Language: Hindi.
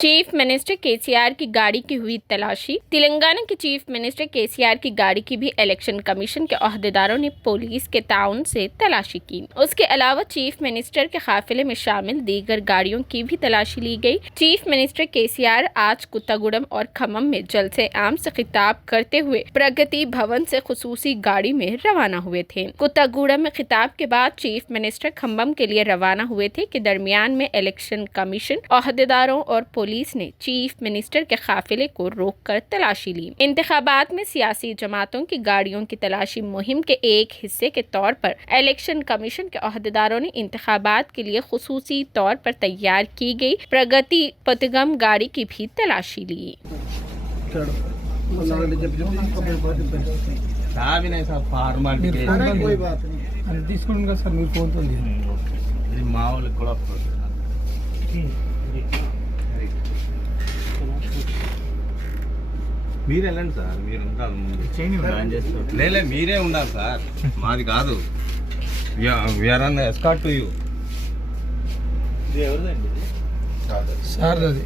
चीफ मिनिस्टर केसीआर की गाड़ी की हुई तलाशी। तेलंगाना के चीफ मिनिस्टर केसीआर की गाड़ी की भी इलेक्शन कमीशन के ओहदेदारों ने पुलिस के ताउन से तलाशी की। उसके अलावा चीफ मिनिस्टर के काफिले में शामिल दीगर गाड़ियों की भी तलाशी ली गई। चीफ मिनिस्टर केसीआर आज कुत्तागुड़म और खम्मम में जलसे आम से खिताब करते हुए प्रगति भवन से खुसूसी गाड़ी में रवाना हुए थे। कुत्तागुड़म में खिताब के बाद चीफ मिनिस्टर खम्मम के लिए रवाना हुए थे कि दरमियान में इलेक्शन कमीशन ओहदेदारों और पुलिस ने चीफ मिनिस्टर के काफिले को रोककर तलाशी ली। इंतखाबात में सियासी जमातों की गाड़ियों की तलाशी मुहिम के एक हिस्से के तौर पर इलेक्शन कमीशन के ओहदेदारों ने इंतखाबात के लिए खुसूसी तौर पर तैयार की गई प्रगति पतगम गाड़ी की भी तलाशी ली। మీరే వెళ్ళండి సార్, మీరు ఉంటారు ముందు. మీరే ఉండాలి సార్, మాది కాదు. We are on escort to you. Sir అది